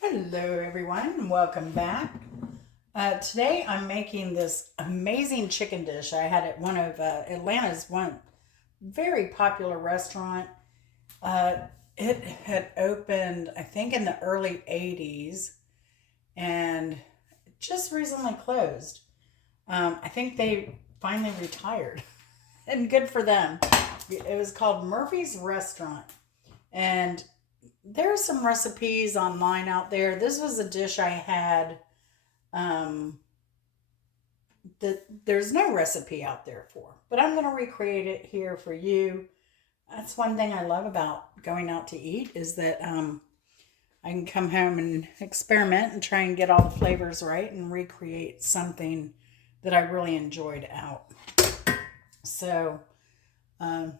Hello everyone and welcome back. Today I'm making this amazing chicken dish I had at one of Atlanta's one very popular restaurant. Uh, it had opened I think in the early 80s and it just recently closed. I think they finally retired and good for them. It was called Murphy's Restaurant and there's some recipes online out there. This was a dish I had um, that there's no recipe out there for, but I'm going to recreate it here for you. That's one thing I love about going out to eat is that I can come home and experiment and try and get all the flavors right and recreate something that I really enjoyed out. So, um,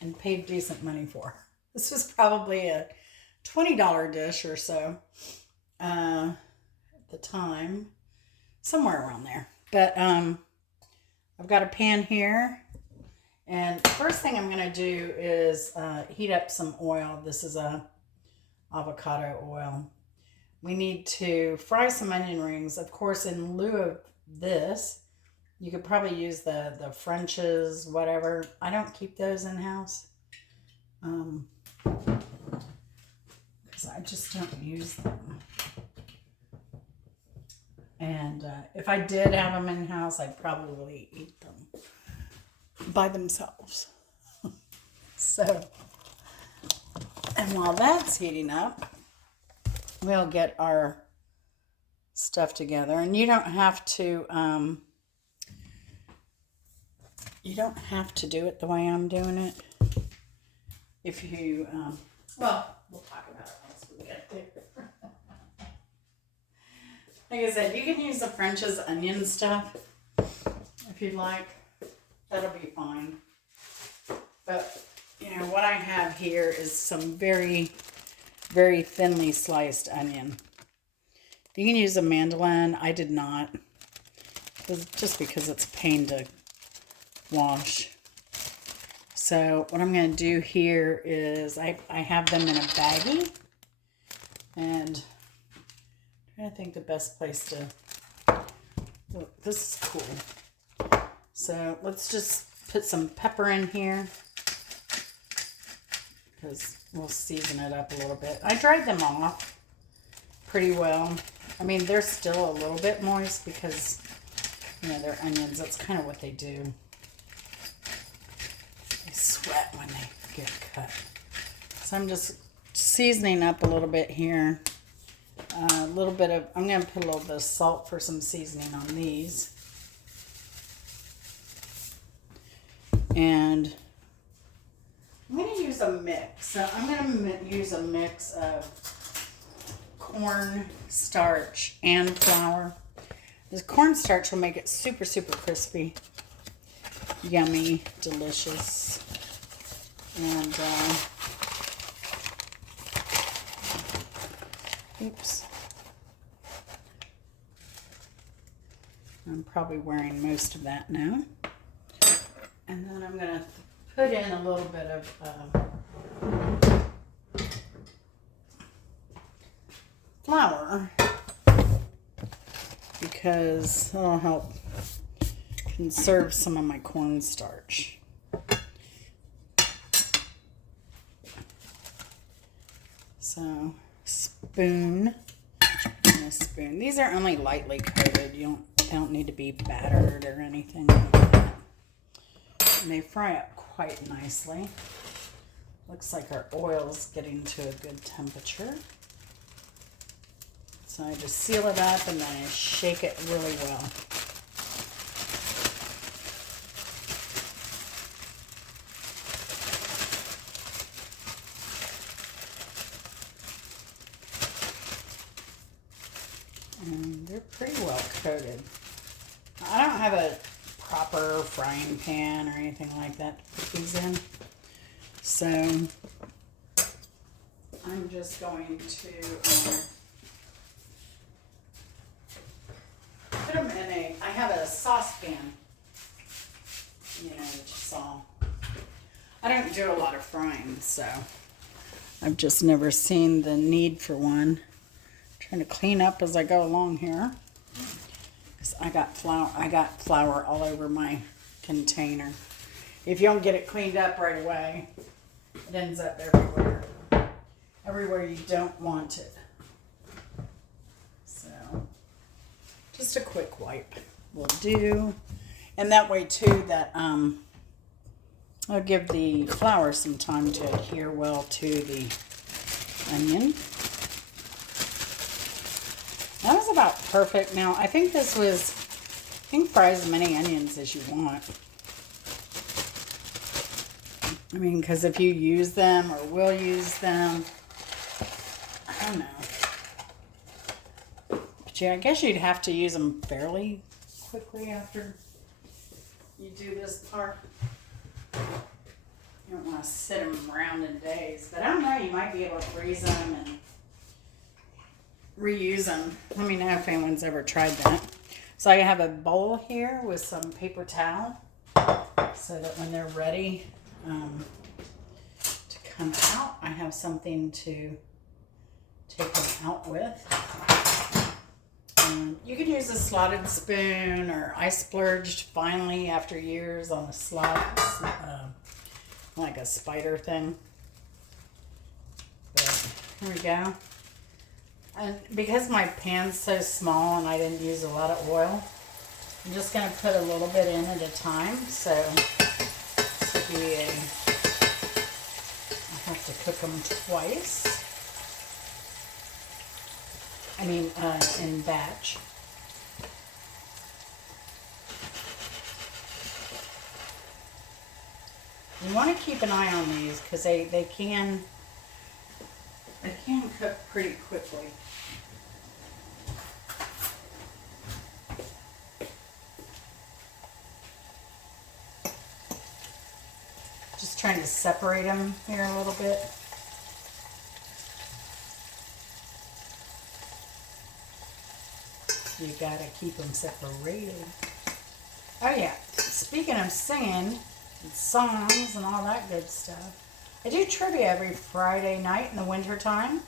and paid decent money for. This was probably a $20 dish or so at the time, somewhere around there. But I've got a pan here, and the first thing I'm going to do is heat up some oil. This is a avocado oil. We need to fry some onion rings. Of course, in lieu of this, you could probably use the French's, whatever. I don't keep those in house. I just don't use them. And if I did have them in house, I'd probably eat them by themselves. So, and while that's heating up, we'll get our stuff together. And you don't have to do it the way I'm doing it. If you well, we'll talk about it once we get there. Like I said, you can use the French's onion stuff if you'd like. That'll be fine. But, what I have here is some very, very thinly sliced onion. You can use a mandolin. I did not. Just because it's a pain to wash. So what I'm going to do here is I have them in a baggie, and I'm trying to think the best place to look. This is cool. So let's just put some pepper in here because we'll season it up a little bit. I dried them off pretty well. I mean, they're still a little bit moist because they're onions. That's kind of what they do. Sweat when they get cut. So I'm just seasoning up a little bit here. I'm going to put a little bit of salt for some seasoning on these. And I'm going to use a mix. So I'm going to use a mix of corn starch and flour. This cornstarch will make it super, super crispy. Yummy, delicious. And oops, I'm probably wearing most of that now. And then I'm going to put in a little bit of flour because that'll help conserve some of my cornstarch. So, spoon and a spoon. These are only lightly coated. They don't need to be battered or anything like that. And they fry up quite nicely. Looks like our oil's getting to a good temperature. So I just seal it up and then I shake it really well. And they're pretty well coated. I don't have a proper frying pan or anything like that to put these in. So I'm just going to put them in I have a saucepan, that you saw. I don't do a lot of frying, so I've just never seen the need for one. Trying to clean up as I go along here. 'Cause I got flour all over my container. If you don't get it cleaned up right away, it ends up everywhere. Everywhere you don't want it. So, just a quick wipe will do. And that way too, that I'll give the flour some time to adhere well to the onion. That was about perfect. Now, I think fry as many onions as you want. I mean, because if you use them or will use them, I don't know. But yeah, I guess you'd have to use them fairly quickly after you do this part. You don't want to sit them around in days. But I don't know, you might be able to freeze them and reuse them. Let me know if anyone's ever tried that. So I have a bowl here with some paper towel so that when they're ready to come out, I have something to take them out with. You could use a slotted spoon, or I splurged finally after years on a slot, like a spider thing. But here we go. And because my pan's so small and I didn't use a lot of oil, I'm just going to put a little bit in at a time. So this will be I have to cook them twice. I mean, in batch. You want to keep an eye on these because they can cook pretty quickly. Just trying to separate them here a little bit. You gotta keep them separated. Oh yeah, speaking of singing and songs and all that good stuff, I do trivia every Friday night in the winter time.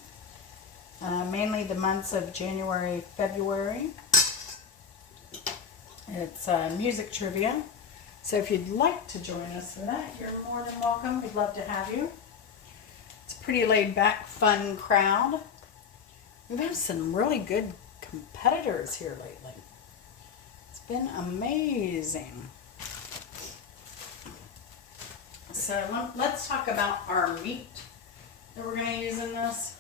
Mainly the months of January, February. It's music trivia. So if you'd like to join us for that, you're more than welcome. We'd love to have you. It's a pretty laid back, fun crowd. We've had some really good competitors here lately. It's been amazing. So let's talk about our meat that we're going to use in this.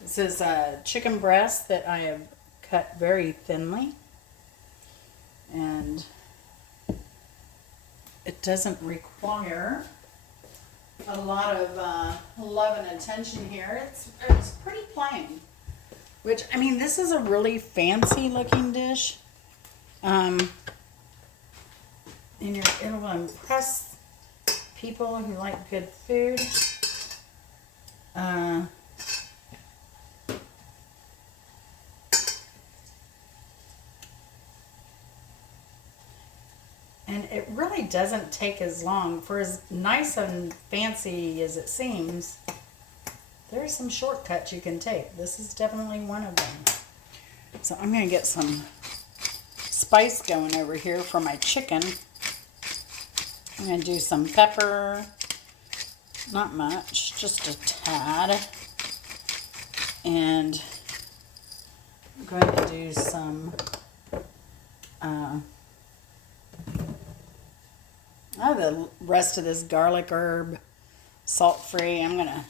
This is a chicken breast that I have cut very thinly. And it doesn't require a lot of love and attention here. It's pretty plain. Which, I mean, this is a really fancy looking dish. And it'll impress people who like good food. And it really doesn't take as long. For as nice and fancy as it seems, there are some shortcuts you can take. This is definitely one of them. So I'm going to get some spice going over here for my chicken. I'm going to do some pepper. Not much, just a tad. And I'm going to do some the rest of this garlic herb, salt free. I'm going to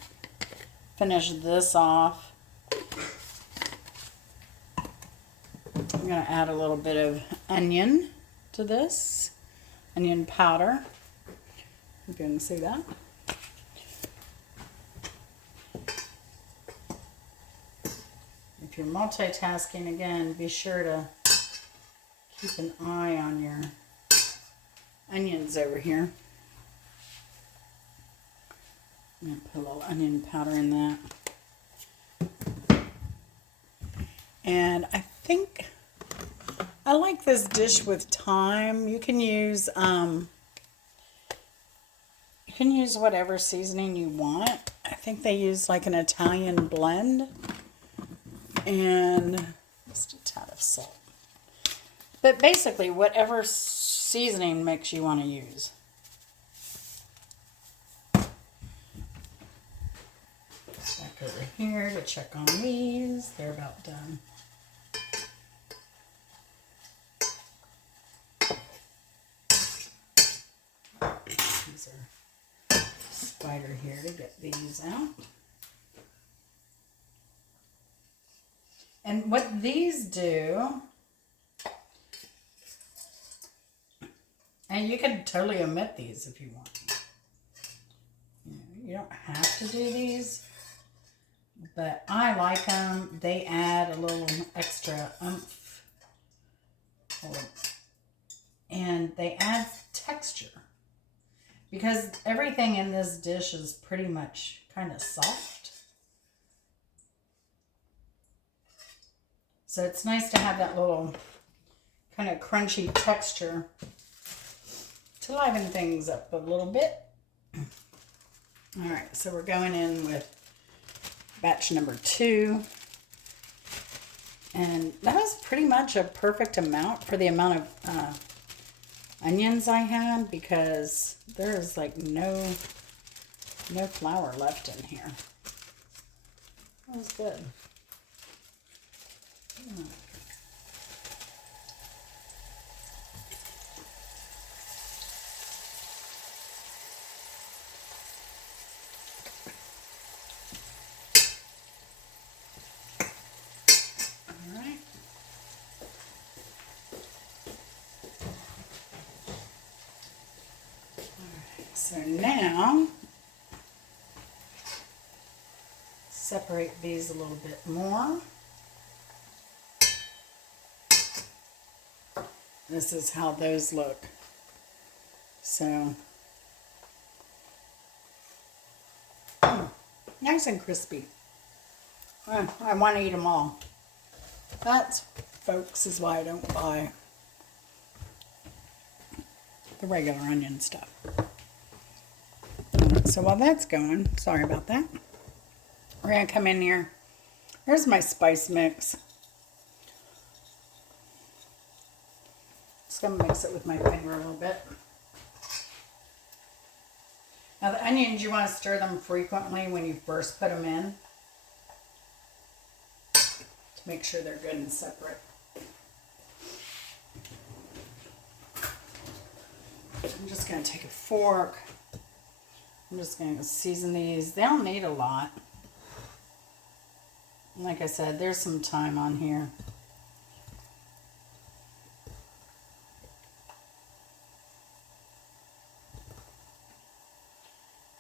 finish this off. I'm going to add a little bit of onion to this, onion powder. You can see that. If you're multitasking, again, be sure to keep an eye on your onions over here. I'm going to put a little onion powder in that. And I think I like this dish with thyme. You can use whatever seasoning you want. I think they use like an Italian blend. and just a tad of salt. But basically, whatever seasoning mix you want to use. Back over here to check on these. They're about done. These are spider here to get these out. And what these do, and you can totally omit these if you want. You don't have to do these, but I like them. They add a little extra oomph, and they add texture. Because everything in this dish is pretty much kind of soft. So it's nice to have that little kind of crunchy texture to liven things up a little bit. All right, so we're going in with batch number 2. And that was pretty much a perfect amount for the amount of onions I had, because there's like no flour left in here. That was good. So now, separate these a little bit more. This is how those look. So, nice and crispy. I want to eat them all. That, folks, is why I don't buy the regular onion stuff. So while that's going, sorry about that, we're going to come in here. Here's my spice mix. Just going to mix it with my finger a little bit. Now the onions, you want to stir them frequently when you first put them in, to make sure they're good and separate. I'm just going to take a fork. I'm just going to season these. They don't need a lot. Like I said, there's some thyme on here.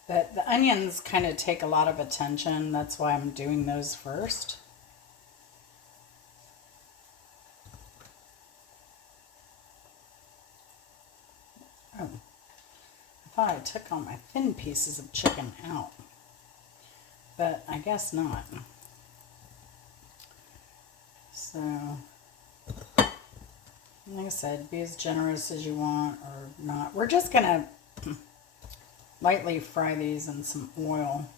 But the onions kind of take a lot of attention. That's why I'm doing those first. Oh. I thought I took all my thin pieces of chicken out, but I guess not. So, like I said, be as generous as you want or not. We're just going to lightly fry these in some oil.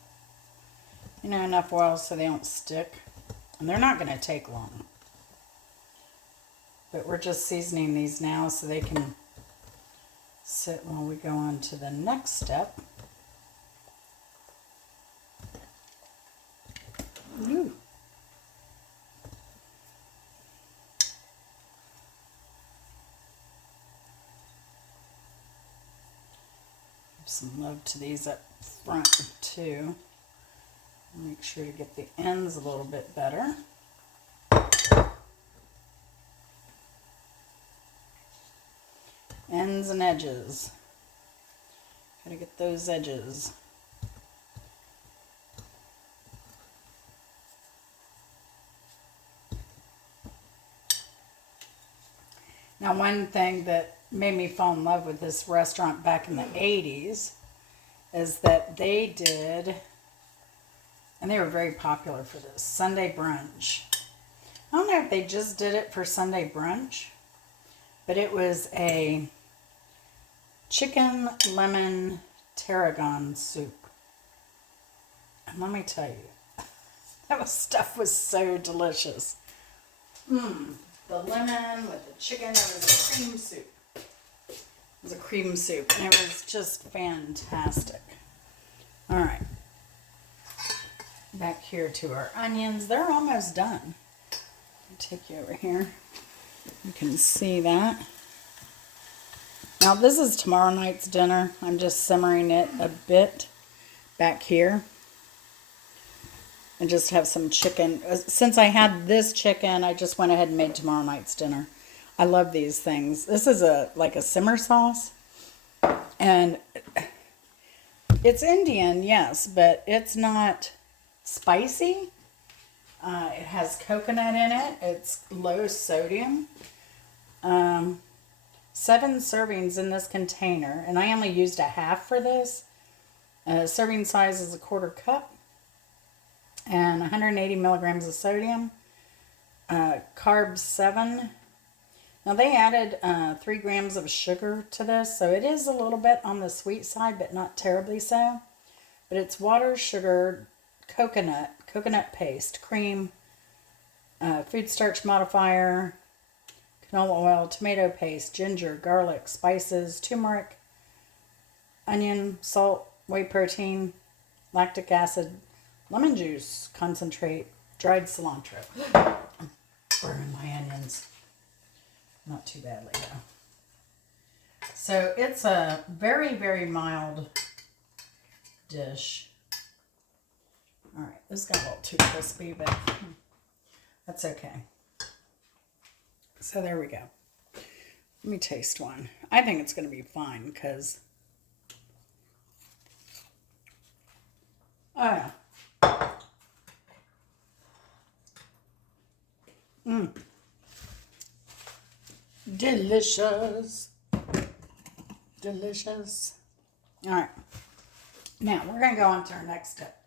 You know, enough oil so they don't stick. And they're not going to take long. But we're just seasoning these now so they can sit while we go on to the next step. Ooh. Give some love to these up front too. Make sure to get the ends a little bit better. Ends and edges. Gotta get those edges. Now, one thing that made me fall in love with this restaurant back in the 80s is that they did, and they were very popular for this, Sunday brunch. I don't know if they just did it for Sunday brunch, but it was a chicken lemon tarragon soup. And let me tell you, That stuff was so delicious. The lemon with the chicken. It was a cream soup. It was a cream soup, and it was just fantastic. All right. Back here to our onions. They're almost done. I'll take you over here. You can see that. Now this is tomorrow night's dinner. I'm just simmering it a bit back here. And just have some chicken. Since I had this chicken, I just went ahead and made tomorrow night's dinner. I love these things. This is like a simmer sauce. And it's Indian, yes, but it's not spicy. It has coconut in it. It's low sodium. 7 servings in this container. And I only used a half for this. Serving size is a 1/4 cup. And 180 milligrams of sodium. Carbs 7. Now they added 3 grams of sugar to this, so it is a little bit on the sweet side, but not terribly so. But it's water, sugar, coconut paste, cream, food starch modifier, canola oil, tomato paste, ginger, garlic, spices, turmeric, onion, salt, whey protein, lactic acid, lemon juice, concentrate, dried cilantro. I'm burning my onions. Not too badly though. So it's a very, very mild dish. All right, this got a little too crispy, but that's okay. So there we go. Let me taste one. I think it's going to be fine because, oh yeah. Delicious. Delicious. All right. Now we're going to go on to our next step.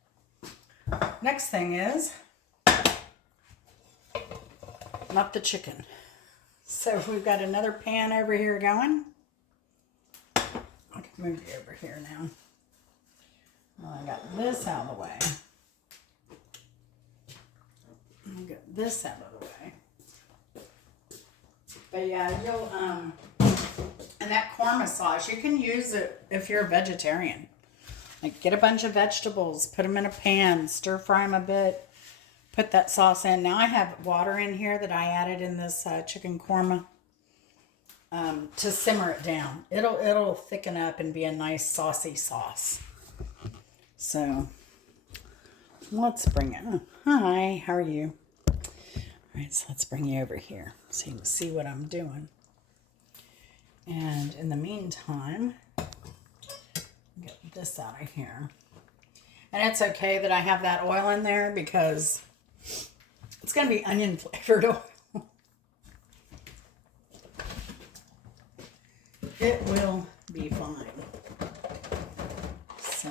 Next thing is not the chicken. So we've got another pan over here going. I can move you over here now. Well, I got this out of the way. I got this out of the way. But yeah, you'll and that korma sauce, you can use it if you're a vegetarian. Like get a bunch of vegetables, put them in a pan, stir fry them a bit, put that sauce in. Now I have water in here that I added in this chicken korma to simmer it down. It'll thicken up and be a nice saucy sauce. So let's bring it. Hi, how are you? All right, so let's bring you over here so you can see what I'm doing. And in the meantime, get this out of here. And it's okay that I have that oil in there because it's going to be onion flavored oil. It will be fine. So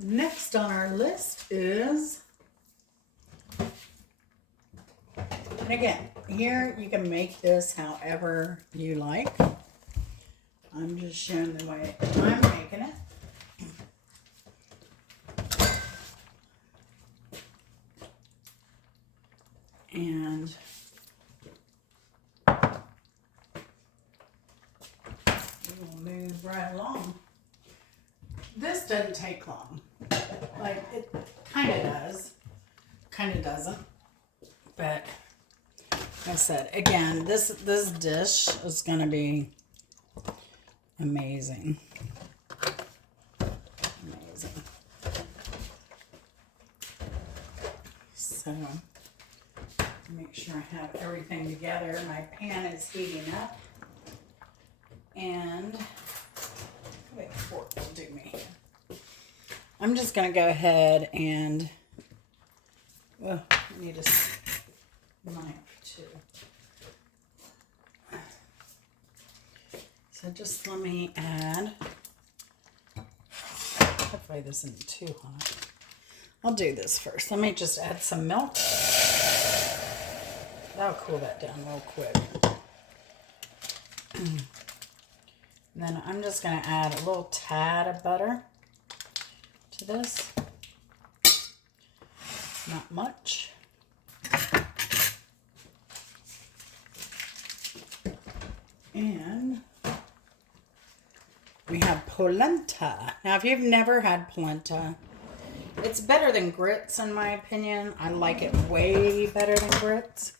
next on our list is, and again, here you can make this however you like. I'm just showing the way I'm making it. And we will move right along. This doesn't take long. Like, it kind of does. Kind of doesn't. But like I said, again, this dish is going to be amazing. Amazing. So, make sure I have everything together. My pan is heating up. And, wait, a fork will do me. I'm just going to go ahead and, well, I need a knife too. So just let me add, hopefully this isn't too hot. I'll do this first. Let me just add some milk. That'll cool that down real quick. And then I'm just going to add a little tad of butter to this. Not much. And we have polenta. Now, if you've never had polenta, it's better than grits in my opinion. I like it way better than grits.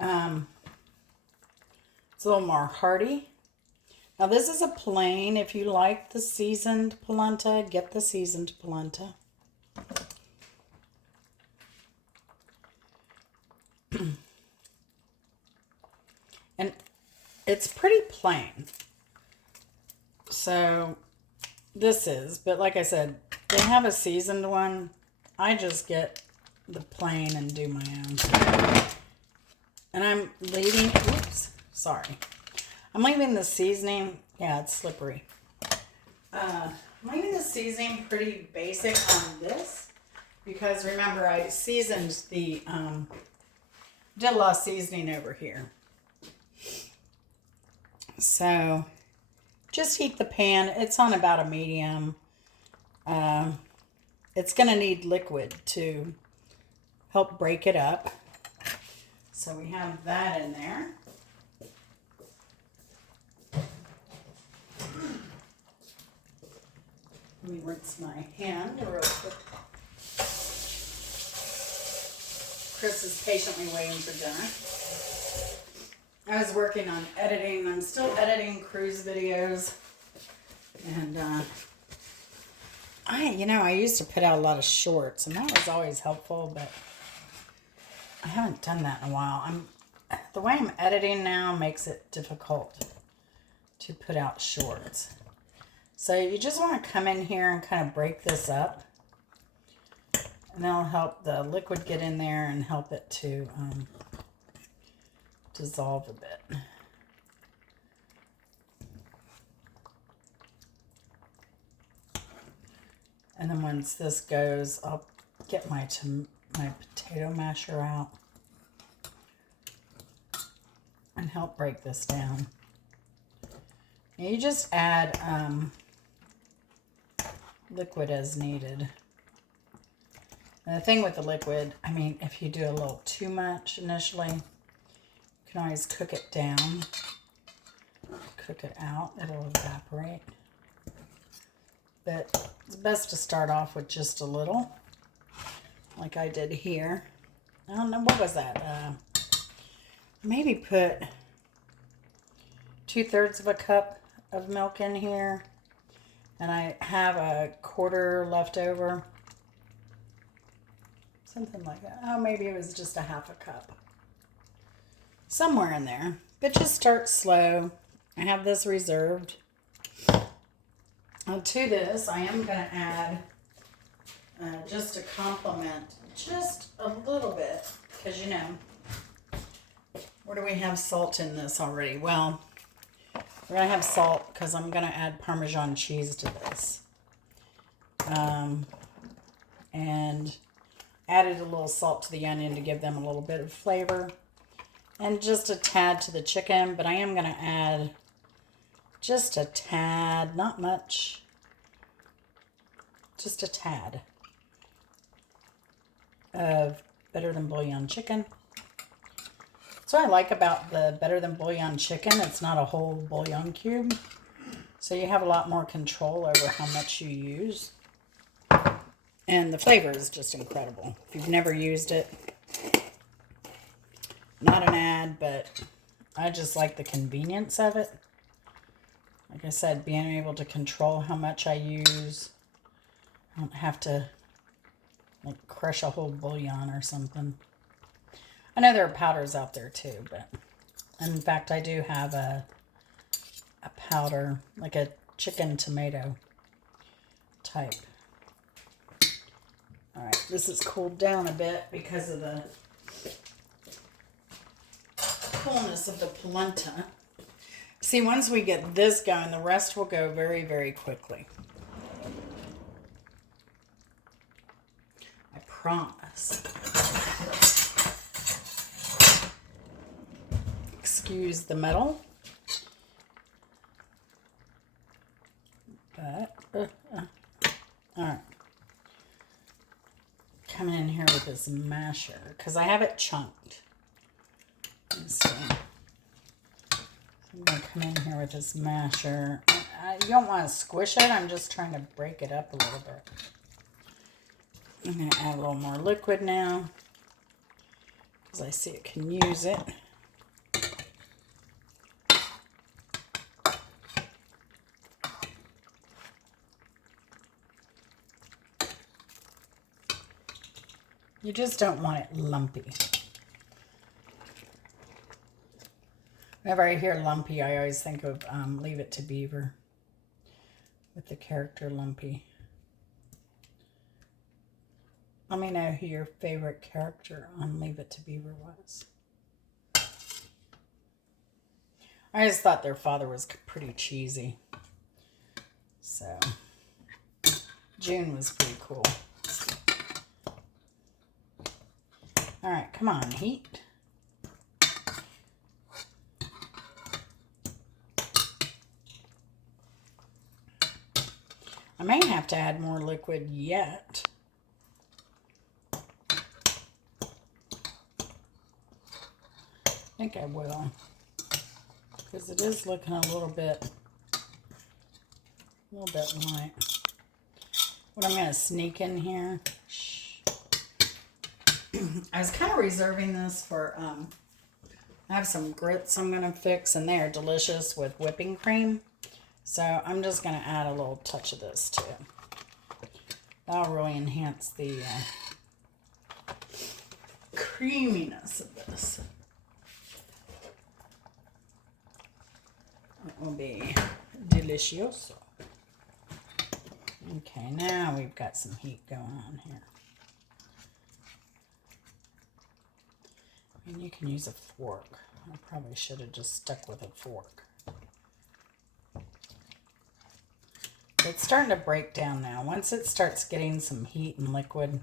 It's a little more hearty. Now, this is a plain. If you like the seasoned polenta, get the seasoned polenta. And it's pretty plain. So, this is, but like I said, they have a seasoned one. I just get the plain and do my own. And I'm leaving, oops, sorry. I'm leaving the seasoning, yeah, it's slippery. I'm leaving the seasoning pretty basic on this because remember I seasoned the, did a lot of seasoning over here. So just heat the pan. It's on about a medium. It's going to need liquid to help break it up. So we have that in there. Let me rinse my hand real quick. Chris is patiently waiting for dinner. I was working on editing. I'm still editing cruise videos. And I used to put out a lot of shorts, and that was always helpful, but I haven't done that in a while. The way I'm editing now makes it difficult to put out shorts. So you just want to come in here and kind of break this up. And that'll help the liquid get in there and help it to dissolve a bit. And then once this goes, I'll get my potato masher out and help break this down. And you just add liquid as needed. And the thing with the liquid, I mean, if you do a little too much initially, you can always cook it down, cook it out, it'll evaporate. But it's best to start off with just a little, like I did here. I don't know, what was that? Maybe put 2/3 of a cup of milk in here, and I have a quarter left over. Something like that. Oh, maybe it was just a half a cup. Somewhere in there. But just start slow. I have this reserved. To this, I am going to add, just to complement, just a little bit. Because, where do we have salt in this already? Well, we're going to have salt because I'm going to add Parmesan cheese to this. And added a little salt to the onion to give them a little bit of flavor. And just a tad to the chicken, but I am going to add just a tad, not much, just a tad of better than bouillon chicken. That's what I like about the better than bouillon chicken. It's not a whole bouillon cube, so you have a lot more control over how much you use. And the flavor is just incredible. If you've never used it, not an ad, but I just like the convenience of it. Like I said, being able to control how much I use. I don't have to crush a whole bouillon or something. I know there are powders out there too, but in fact I do have a powder, like a chicken tomato type. All right, this has cooled down a bit because of the coolness of the polenta. See, once we get this going, the rest will go very, very quickly. I promise. Excuse the metal. But, all right. Coming in here with this masher because I have it chunked. Let's see. I'm going to come in here with this masher. You don't want to squish it. I'm just trying to break it up a little bit. I'm going to add a little more liquid now because I see it can use it. You just don't want it lumpy. Whenever I hear lumpy, I always think of Leave It to Beaver with the character Lumpy. Let me know who your favorite character on Leave It to Beaver was. I just thought their father was pretty cheesy. So, June was pretty cool. All right, come on, heat. I may have to add more liquid yet. I think I will, because it is looking a little bit light. What I'm going to sneak in here. I was kind of reserving this for, I have some grits I'm going to fix, and they are delicious with whipping cream. So I'm just going to add a little touch of this too. That'll really enhance the creaminess of this. It will be delicioso. Okay, now we've got some heat going on here. And you can use a fork. I probably should have just stuck with a fork. It's starting to break down now. Once it starts getting some heat and liquid,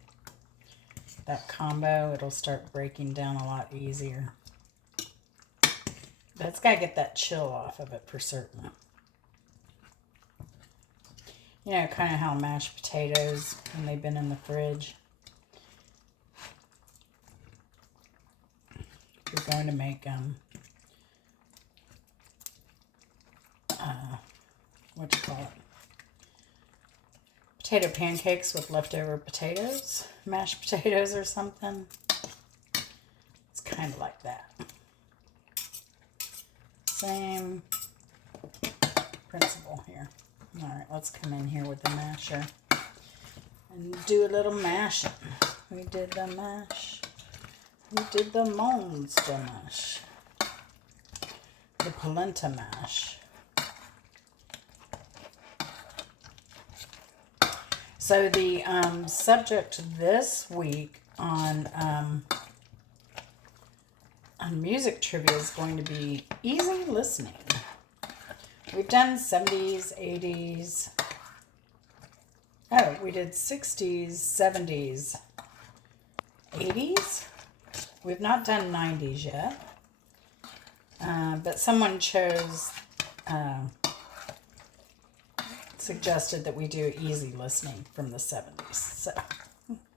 that combo, it'll start breaking down a lot easier. But it's got to get that chill off of it for certain. You know, kind of how mashed potatoes, when they've been in the fridge. We're going to make what do you call it? Potato pancakes with leftover potatoes, mashed potatoes or something. It's kind of like that. Same principle here. All right, let's come in here with the masher and do a little mashing. We did the mash. We did the monster mash. The polenta mash. So the subject this week on music trivia is going to be easy listening. We've done 70s, 80s. Oh, we did 60s, 70s, 80s. We've not done 90s yet. But someone suggested that we do easy listening from the 70s. So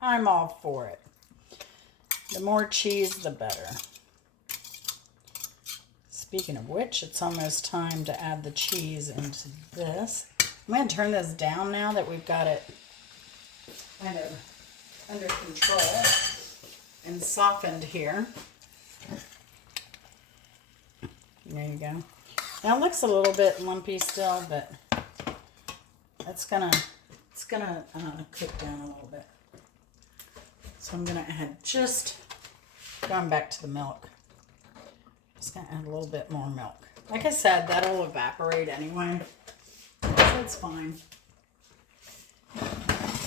I'm all for it. The more cheese, the better. Speaking of which, it's almost time to add the cheese into this. I'm going to turn this down now that we've got it kind of under control and softened here. There you go. Now it looks a little bit lumpy still, but it's gonna cook down a little bit. So I'm gonna add going back to the milk. Just gonna add a little bit more milk. Like I said, that'll evaporate anyway. So it's fine.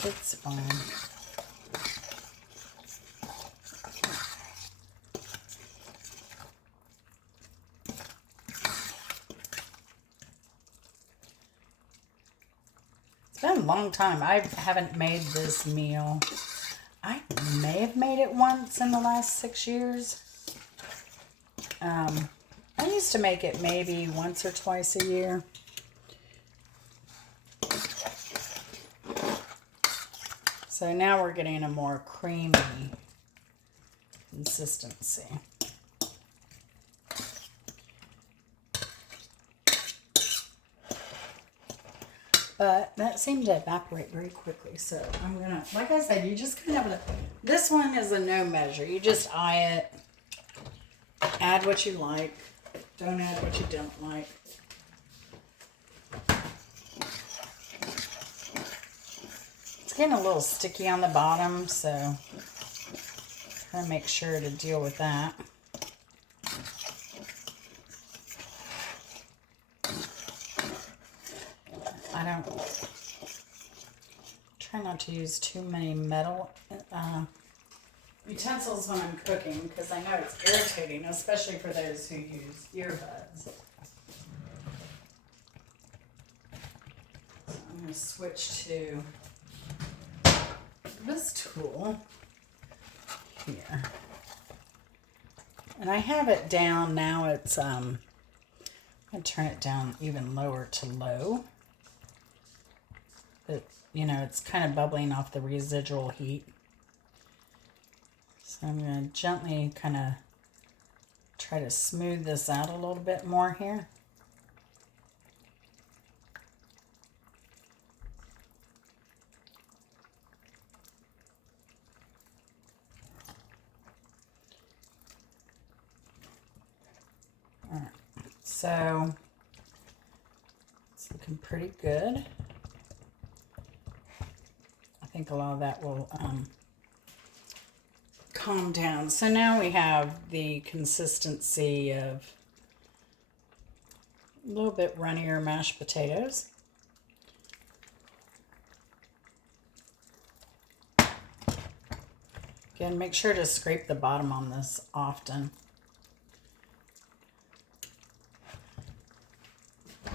It's fine. It's been a long time. I haven't made this meal. I may have made it once in the last 6 years. I used to make it maybe once or twice a year. So now we're getting a more creamy consistency. But that seemed to evaporate very quickly. So I'm going to, like I said, you just kind of, this one is a no measure. You just eye it, add what you like, don't add what you don't like. It's getting a little sticky on the bottom, so try to make sure to deal with that. I don't try not to use too many metal utensils when I'm cooking because I know it's irritating, especially for those who use earbuds. So I'm going to switch to this tool here. And I have it down now. It's I'm going to turn it down even lower to low. But, you know, it's kind of bubbling off the residual heat. So I'm going to gently kind of try to smooth this out a little bit more here. All right, so it's looking pretty good. I think a lot of that will calm down. So now we have the consistency of a little bit runnier mashed potatoes. Again, make sure to scrape the bottom on this often.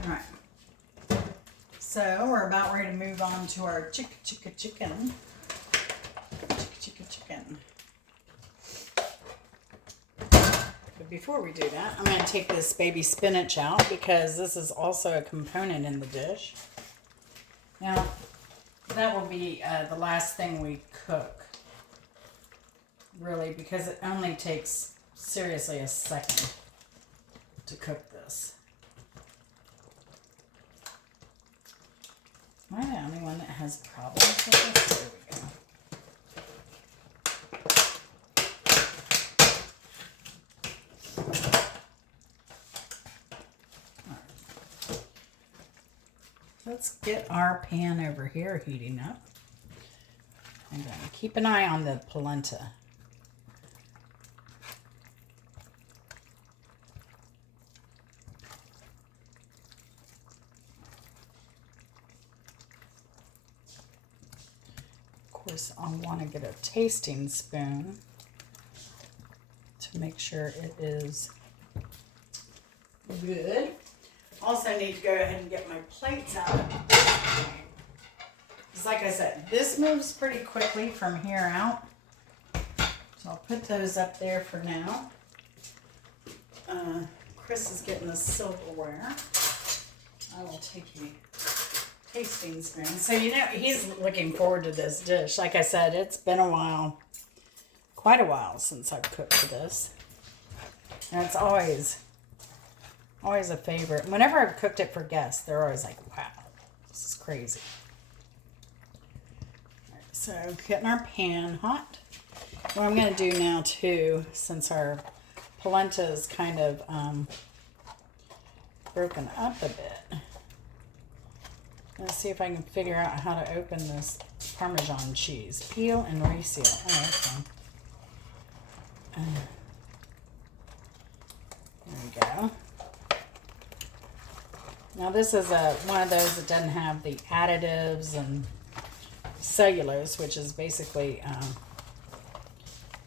All right. So we're about ready to move on to our chicken. But before we do that, I'm going to take this baby spinach out because this is also a component in the dish. Now, that will be the last thing we cook, really, because it only takes, seriously, a second to cook this. Am I the only one that has problems with this? There we go. Right. Let's get our pan over here heating up. I'm going to keep an eye on the polenta. Of course, I'll want to get a tasting spoon to make sure it is good. Also need to go ahead and get my plates out. Because like I said, this moves pretty quickly from here out. So I'll put those up there for now. Chris is getting the silverware. I will take the tasting spoon. So, you know, he's looking forward to this dish. Like I said, it's been a while, quite a while since I've cooked for this. And it's always a favorite. Whenever I've cooked it for guests, they're always like, wow, this is crazy. All right, so getting our pan hot. What I'm going to do now too, since our polenta is kind of broken up a bit, let's see if I can figure out how to open this Parmesan cheese. Peel and reseal. Oh, okay. There we go. Now this is one of those that doesn't have the additives and cellulose, which is basically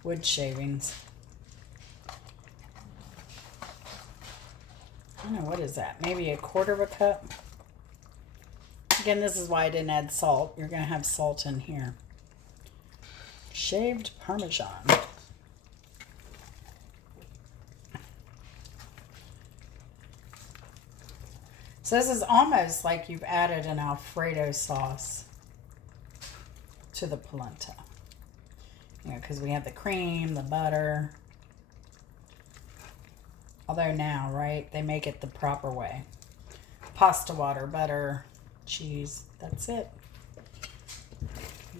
wood shavings. I don't know, what is that? Maybe a quarter of a cup? Again, this is why I didn't add salt. You're going to have salt in here. Shaved Parmesan. So this is almost like you've added an Alfredo sauce to the polenta. because we have the cream, the butter. Although now, right, they make it the proper way. Pasta water, butter, cheese. That's it.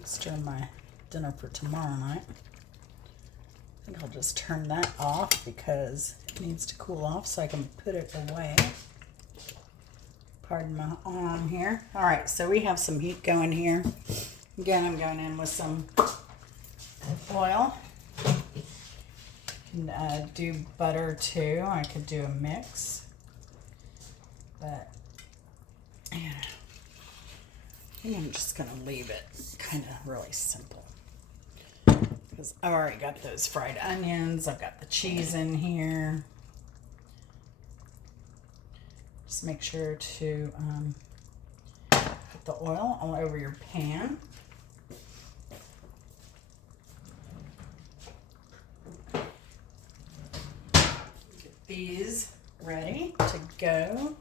Stir my dinner for tomorrow night. I think I'll just turn that off because it needs to cool off so I can put it away. Pardon my arm here. All right, so we have some heat going here. Again, I'm going in with some oil. You can do butter too. I could do a mix, but yeah, I think I'm just gonna leave it kind of really simple because I've already got those fried onions. I've got the cheese in here. Just make sure to put the oil all over your pan. Get these ready to go.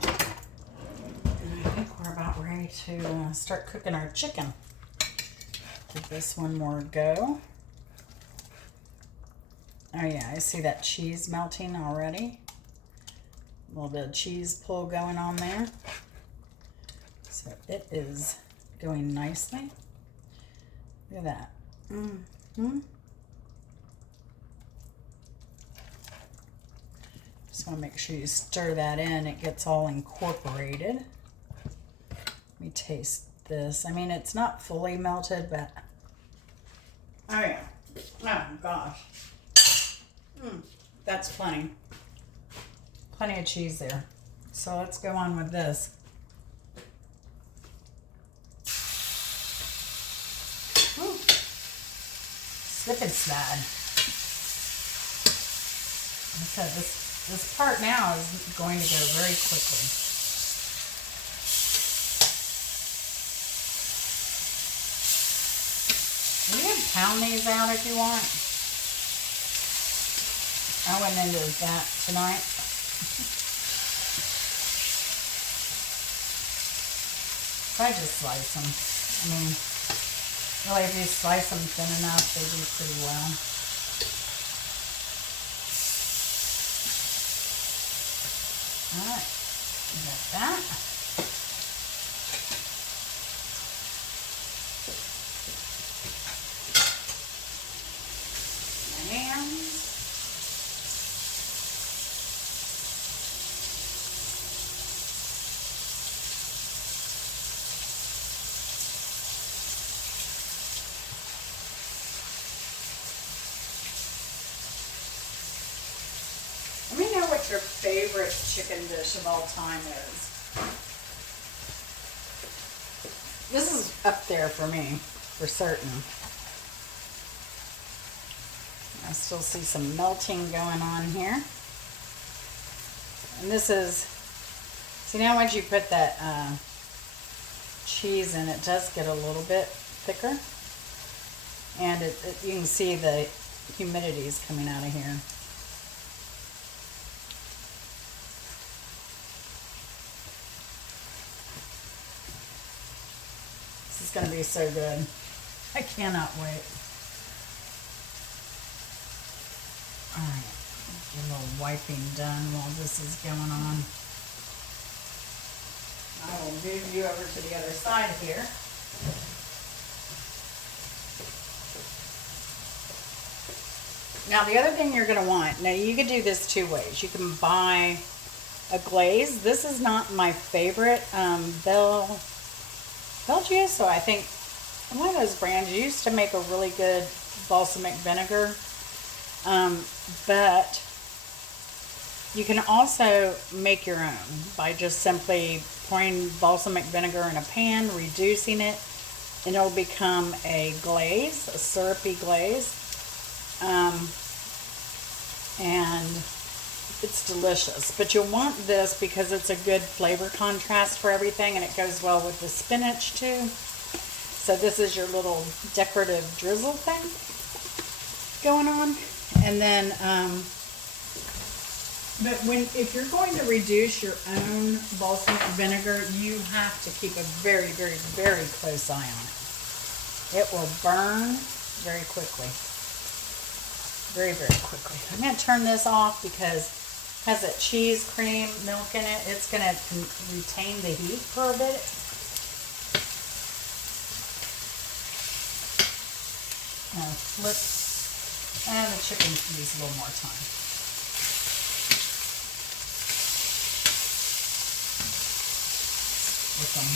And I think we're about ready to start cooking our chicken. Give this one more go. Oh yeah, I see that cheese melting already. A little bit of cheese pull going on there. So it is going nicely. Look at that. Just want to make sure you stir that in. It gets all incorporated. Let me taste this. I mean, it's not fully melted, but... Oh yeah. Oh gosh. That's plenty. Plenty of cheese there. So let's go on with this. Woo. Slip and slide. Like I said, this part now is going to go very quickly. You can pound these out if you want. I went into that tonight. I just slice them. I mean, really, if you slice them thin enough, they do pretty well. Alright, got that. And let me know what your favorite chicken dish of all time is. This is up there for me, for certain. I still see some melting going on here. And this is, see now once you put that cheese in, it does get a little bit thicker. And you can see the humidity is coming out of here. This is going to be so good. I cannot wait. Alright, get a little wiping done while this is going on. I will move you over to the other side here. Now the other thing you're going to want, now you could do this two ways. You can buy a glaze. This is not my favorite. Belgius, so I think one of those brands used to make a really good balsamic vinegar. But you can also make your own by just simply pouring balsamic vinegar in a pan, reducing it, and it'll become a glaze, a syrupy glaze. And it's delicious. But you'll want this because it's a good flavor contrast for everything, and it goes well with the spinach too. So this is your little decorative drizzle thing going on. And then, but if you're going to reduce your own balsamic vinegar, you have to keep a very, very, very close eye on it. It will burn very quickly. Very, very quickly. I'm going to turn this off because it has that cheese cream milk in it. It's going to retain the heat for a bit. Flip, and the chicken needs a little more time. With them.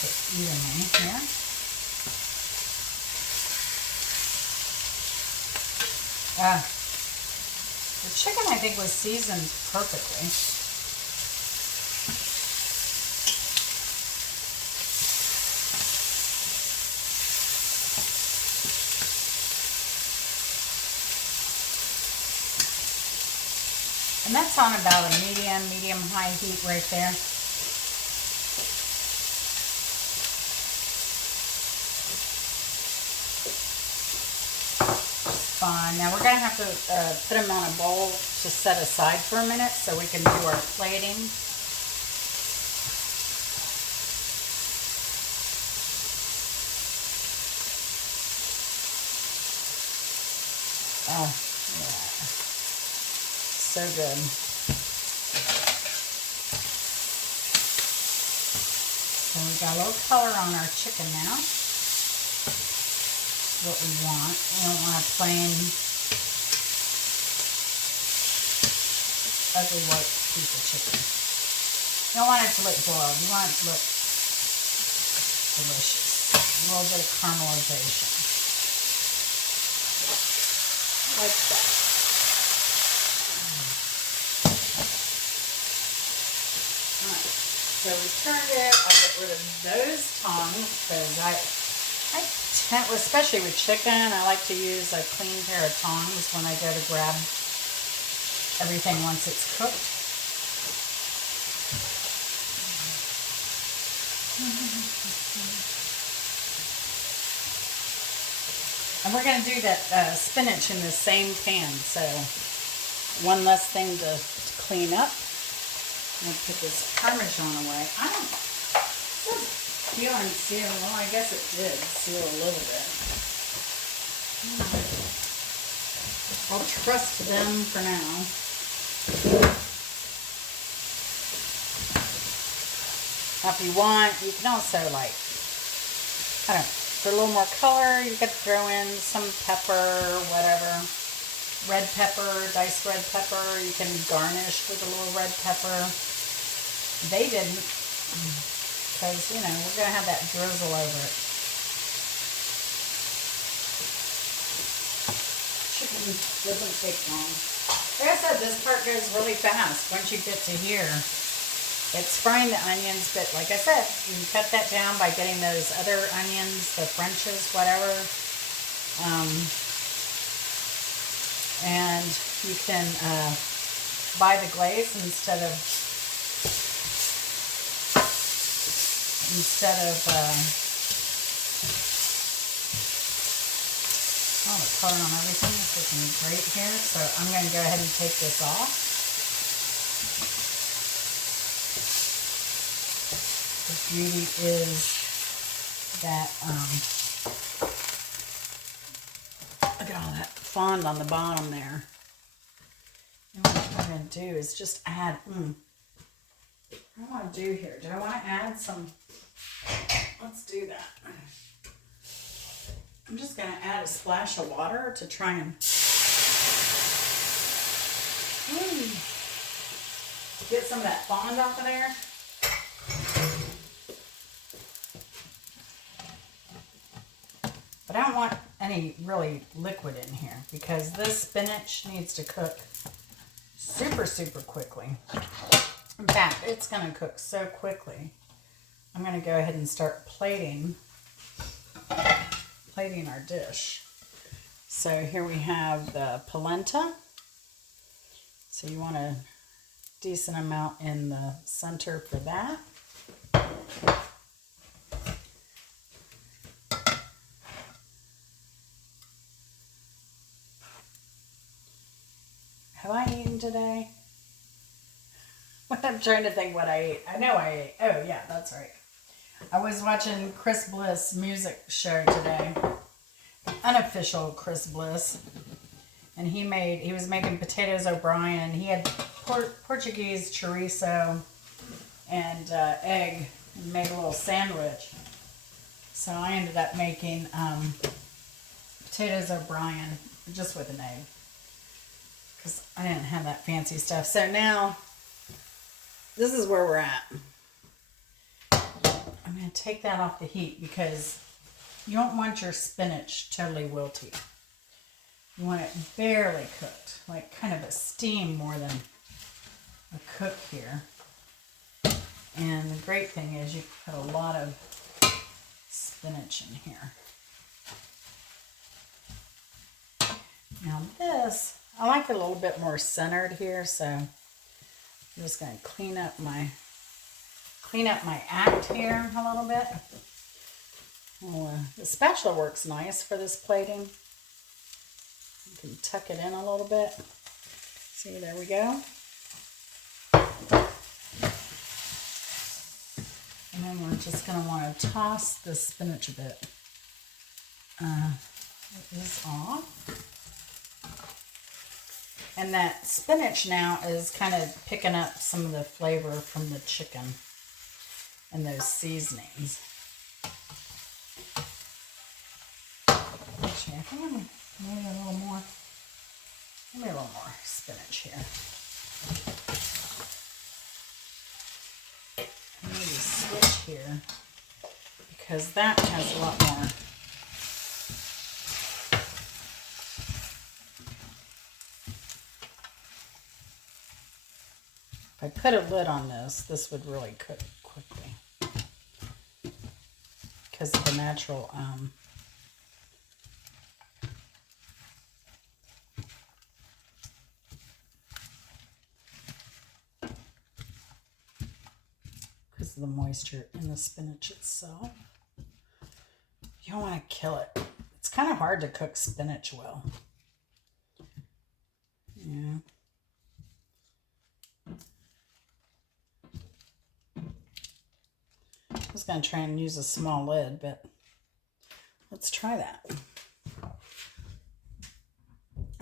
Cook evenly here. The chicken, I think, was seasoned perfectly. And that's on about a medium-high heat right there. Fine. Now we're going to have to put them on a bowl to set aside for a minute so we can do our plating. Oh, yeah. So good. So we got a little color on our chicken now. What we want. We don't want a plain ugly white piece of chicken. You don't want it to look boiled. You want it to look delicious. A little bit of caramelization. Like that. Alright. So we turned it. I'll get rid of those tongs because I tend, especially with chicken, I like to use a clean pair of tongs when I go to grab everything once it's cooked. And we're going to do that spinach in the same pan, so one less thing to clean up. I'm going to put this Parmesan away. I don't feel and seal. Well, I guess it did seal a little bit. I'll trust them for now. Now, if you want, you can also, like, I don't know, for a little more color, you could throw in some pepper, whatever. Red pepper, diced red pepper. You can garnish with a little red pepper. They didn't. Because, you know, we're going to have that drizzle over it. Chicken doesn't take long. Like I said, this part goes really fast once you get to here. It's frying the onions, but like I said, you can cut that down by getting those other onions, the Frenches, whatever. And you can buy the glaze instead of oh, the color on everything is looking great here. So I'm going to go ahead and take this off. The beauty is that, look at all that fond on the bottom there. And what I'm going to do is just add, what do I want to do here? Do I want to add some, let's do that. I'm just going to add a splash of water to try and get some of that fond off of there. But I don't want any really liquid in here because this spinach needs to cook super, super quickly. In fact, it's going to cook so quickly. I'm going to go ahead and start plating our dish. So here we have the polenta. So you want a decent amount in the center for that. Have I eaten today? I'm trying to think what I ate. I know I ate. Oh, yeah, that's right. I was watching Chris Bliss music show today, unofficial Chris Bliss, and he was making potatoes O'Brien. He had Portuguese chorizo and egg, and made a little sandwich. So I ended up making potatoes O'Brien just with an egg, because I didn't have that fancy stuff. So now this is where we're at. I'm going to take that off the heat because you don't want your spinach totally wilty. You want it barely cooked, like kind of a steam more than a cook here. And the great thing is you can put a lot of spinach in here. Now this, I like it a little bit more centered here, so I'm just going to clean up my act here a little bit. Well, the spatula works nice for this plating. You can tuck it in a little bit. See, there we go. And then we're just going to want to toss the spinach a bit. It is off. And that spinach now is kind of picking up some of the flavor from the chicken and those seasonings. Actually, I think I'm going to maybe a little more spinach here. Maybe switch here because that has a lot more. If I put a lid on this would really cook quickly because of the natural because of the moisture in the spinach itself. You don't want to kill it. It's kind of hard to cook spinach well. Yeah. I was going to try and use a small lid, but let's try that.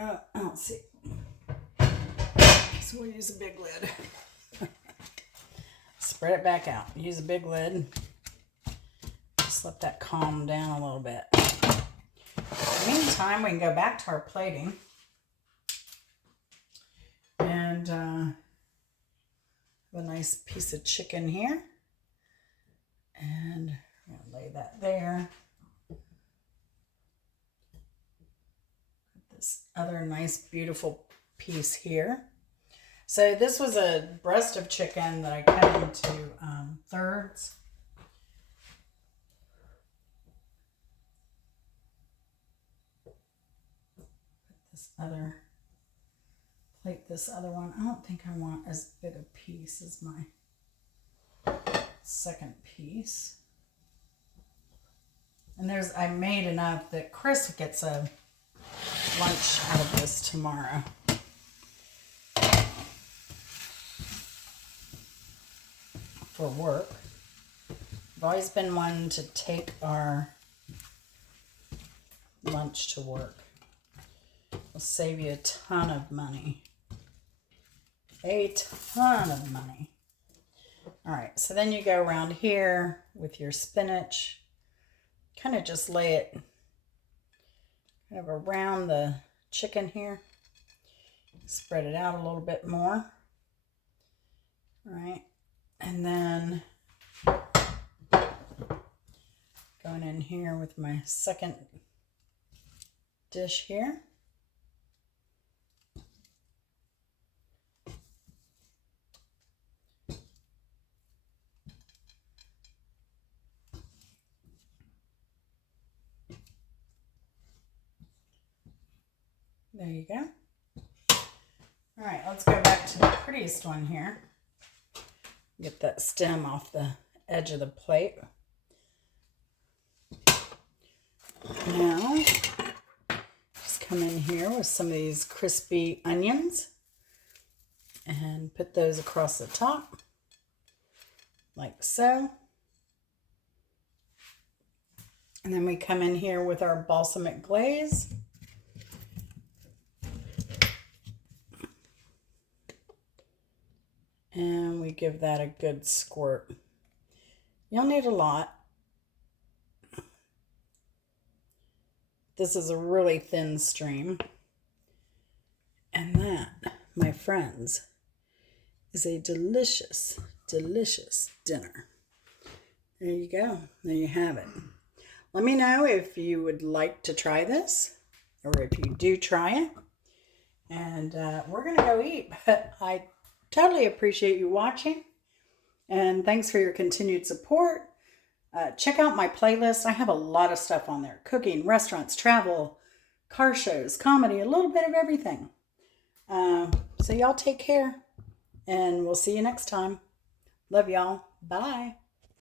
Oh, I don't see. So we'll use a big lid. Spread it back out. Use a big lid. Just let that calm down a little bit. In the meantime, we can go back to our plating. And have a nice piece of chicken here. And I'm going to lay that there. Put this other nice, beautiful piece here. So this was a breast of chicken that I cut into thirds. Plate this other one. I don't think I want as big a piece as my second piece. And I made enough that Chris gets a lunch out of this tomorrow. For work. I've always been one to take our lunch to work. It'll save you a ton of money. A ton of money. All right, so then you go around here with your spinach. Kind of just lay it kind of around the chicken here. Spread it out a little bit more. All right, and then going in here with my second dish here. There you go. All right, let's go back to the prettiest one here. Get that stem off the edge of the plate. Now, just come in here with some of these crispy onions and put those across the top, like so. And then we come in here with our balsamic glaze. And we give that a good squirt. You'll need a lot. This is a really thin stream. And that, my friends, is a delicious, delicious dinner. There you go. There you have it. Let me know if you would like to try this, or if you do try it. And we're going to go eat. But I totally appreciate you watching. And thanks for your continued support. Check out my playlist. I have a lot of stuff on there. Cooking, restaurants, travel, car shows, comedy, a little bit of everything. So y'all take care. And we'll see you next time. Love y'all. Bye.